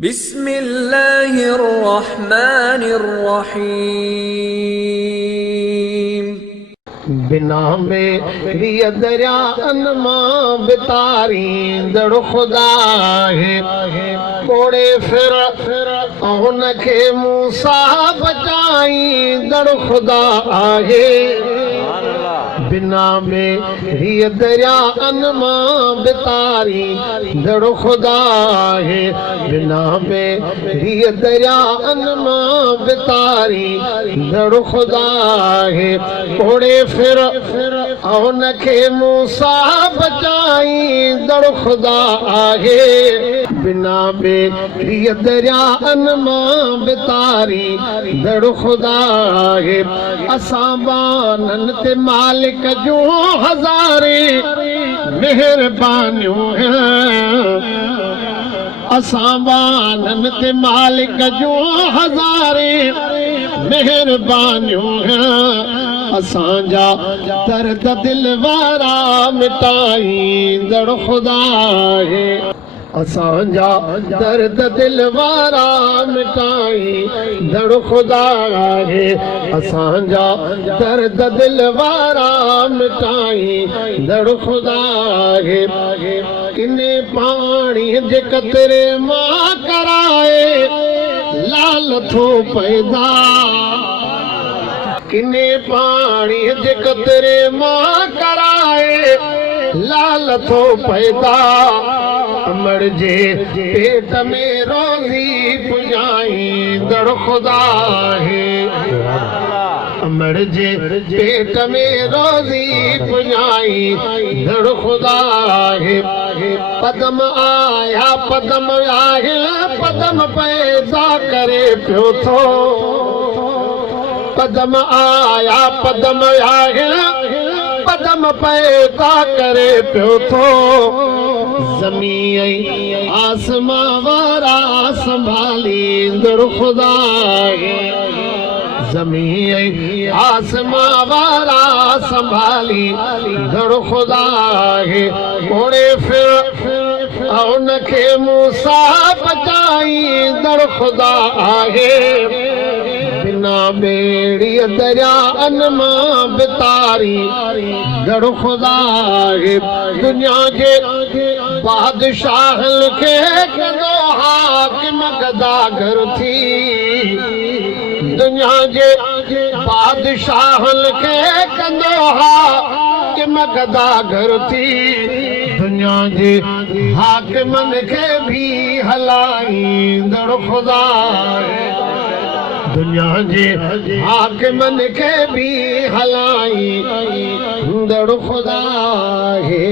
बिस्मिल्लाहिर्रहमानिर्रहीम। बिना मेरी दरिया अनमा बितारी दड़ खुदा है कोड़े फिर उनके मूसा बचाई दड़ खुदा है। बिना मेरी दरिया अनमा बितारी दड़ खुदा है। बिना मेरी दरिया अनमा बितारी दड़ खुदा है कोड़े फिर उनके मूसा बचाई दड़ खुदा आहे। बिना मेरी दरिया अनमा बितारी दड़ खुदा आहे। असां बानन ते मालिक जो हज़ारे मेहरबानियूं हैं। असां बानन ते मालिक जो हज़ारे मेहरबानियूं हैं। असांजा दर्द दिल वारा मिटाई दड़ खुदा है। असांजा दर्द दिल वारा मिटाई दड़ खुदा है। असांजा दर्द दिल वारा मिटाई दड़ खुदा है। किने पानी जे कतरे मां कराए लाल थो पैदा। किने पानी जे कतरे मां कराए लाल थो पैदा। अमर जे पेट में रोज़ी पुजाई दड़ खुदा है। अमर जे पेट में रोज़ी पुजाई दड़ खुदा है। पदम आया पदम आया पदम पैदा करे पियो थो। पदम आया पदम आया पदम पैदा करे पियो थो। ज़मीन आसमां वारा संभाली दड़ खुदा है। ज़मीन आसमां वारा संभाली दड़ खुदा है। कोड़े फिर उनके मूसा बचाई दड़ खुदा आहे। बिना बेड़ी दरिया अनमा बितारी दड़ खुदा है। दुनिया के बादशाह के कदो हाकिम गदागर थी। दुनिया के बादशाह के कदो हाकिम गदागर थी। दुनिया के हाकिमन के भी हलाई दड़ खुदा है। दुनिया जे हाकिमन के भी हलाई दड़ खुदा है।